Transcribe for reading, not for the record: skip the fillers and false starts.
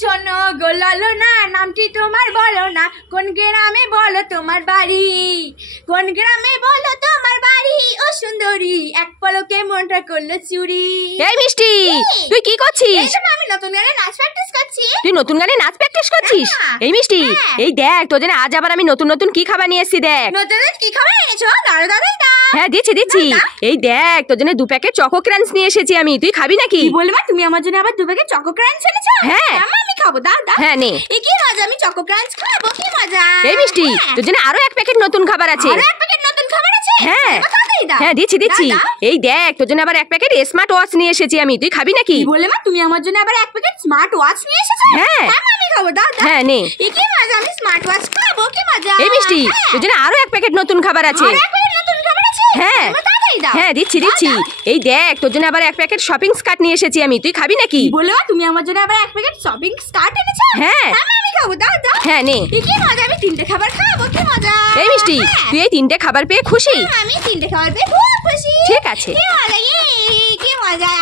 শোনো গো লালনা, নামটি তোমার বলো না, কোন গ্রামে বলো তোমার বাড়ি, কোন গ্রামে বলো তোমার বাড়ি, ও সুন্দরী এক পলকে মনটা করলো চুরি। এই মিষ্টি, তুই কি করছিস? আমি নতুন গানে নাচ প্র্যাকটিস করছি। তুই নতুন গানে নাচ প্র্যাকটিস করছিস? এই মিষ্টি, এই দেখ তোর জন্য আজ আবার আমি নতুন নতুন কি খাবার নিয়ে এসেছি। দেখ নতুন কি খাবার এনেছো? দাঁড়া দাঁড়াই না। হ্যাঁ দিচ্ছি। এই দেখ তোর জন্য 2 প্যাকেট চকো ক্রাঞ্চ নিয়ে এসেছি আমি, তুই খাবি নাকি? কি বলবা তুমি আমার জন্য আবার 2 প্যাকেট চকো ক্রাঞ্চ এনেছো? হ্যাঁ আমি খাবো, দাও। হ্যাঁ নে। এই কি মজা, আমি চকো ক্রাঞ্চ খাবো, কি মজা। এই মিষ্টি, তোর জন্য আরো 1 প্যাকেট নতুন খাবার আছে। আরো 1 প্যাকেট নতুন খাবার আছে? হ্যাঁ হ্যাঁ দিচ্ছি। এই দেখ তোর জন্য আবার 1 প্যাকেট স্মার্ট ওয়াচ নিয়ে এসেছি আমি, তুই খাবি নাকি? কি বললে মা, তুমি আমার জন্য আবার 1 প্যাকেট স্মার্ট ওয়াচ নিয়ে এসেছো? হ্যাঁ আমি খাবো, দাও। হ্যাঁ নে। এই কি মজা, আমি স্মার্ট ওয়াচ খাবো, কি মজা। এই মিষ্টি, তোর জন্য আরো 1 প্যাকেট নতুন খাবার আছে। আরো 1 প্যাকেট নতুন খাবার আছে? হ্যাঁ হ্যাঁ দিচ্ছি। এই দেখ তোর জন্য আবার 1 প্যাকেট শপিং কার্ট নিয়ে এসেছি আমি, তুই খাবি নাকি? কি বললে মা, তুমি আমার জন্য আবার 1 প্যাকেট শপিং কার্ট এনেছো? হ্যাঁ আমি খাবো, দাও। হ্যাঁ নে। এই কি মজা, আমি 3টে খাবার খাবো, কি মজা। এই মিষ্টি, তুই এই 3টে খাবার পেয়ে খুশি? আমি 3টে খাবার পেয়ে খুব খুশি। ঠিক আছে। কি মজা, কি মজা।